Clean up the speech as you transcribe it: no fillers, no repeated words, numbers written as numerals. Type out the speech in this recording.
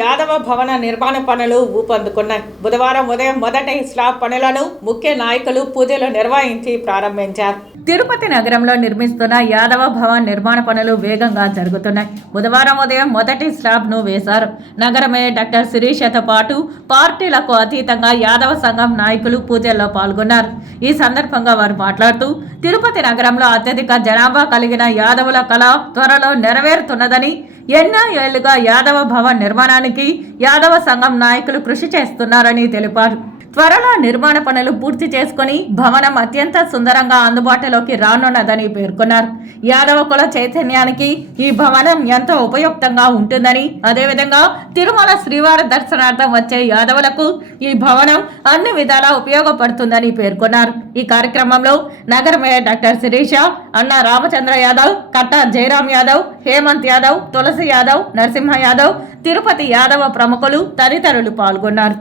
యాదవ భవన నిర్మాణ పనులు ఊపందుకున్నాయి. బుధవారం ఉదయం మొదటి స్లాబ్ పనులను ముఖ్య నాయకులు పూజలు నిర్వహించి ప్రారంభించారు. తిరుపతి నగరంలో నిర్మిస్తున్న యాదవ భవన్ నిర్మాణ పనులు వేగంగా జరుగుతున్నాయి. బుధవారం ఉదయం మొదటి స్లాబ్ను వేశారు. నగర మేయర్ డాక్టర్ శిరీషతో పాటు పార్టీలకు అతీతంగా యాదవ సంఘం నాయకులు పూజల్లో పాల్గొన్నారు. ఈ సందర్భంగా వారు మాట్లాడుతూ తిరుపతి నగరంలో అత్యధిక జనాభా కలిగిన యాదవుల కళ త్వరలో నెరవేరుతున్నదని, ఎన్నో ఏళ్లుగా యాదవ భవన్ నిర్మాణానికి యాదవ సంఘం నాయకులు కృషి చేస్తున్నారని తెలిపారు. త్వరలో నిర్మాణ పనులు పూర్తి చేసుకుని భవనం అత్యంత సుందరంగా అందుబాటులోకి రానున్నదని పేర్కొన్నారు. యాదవ కుల చైతన్యానికి ఈ భవనం ఎంతో ఉపయుక్తంగా ఉంటుందని, అదేవిధంగా తిరుమల శ్రీవారి దర్శనార్థం వచ్చే యాదవులకు ఈ భవనం అన్ని విధాలా ఉపయోగపడుతుందని పేర్కొన్నారు. ఈ కార్యక్రమంలో నగర మేయర్ డాక్టర్ శిరీష, అన్న రామచంద్ర యాదవ్, కట్ట జయరాం యాదవ్, హేమంత్ యాదవ్, తులసి యాదవ్, నరసింహ యాదవ్, తిరుపతి యాదవ ప్రముఖులు తదితరులు పాల్గొన్నారు.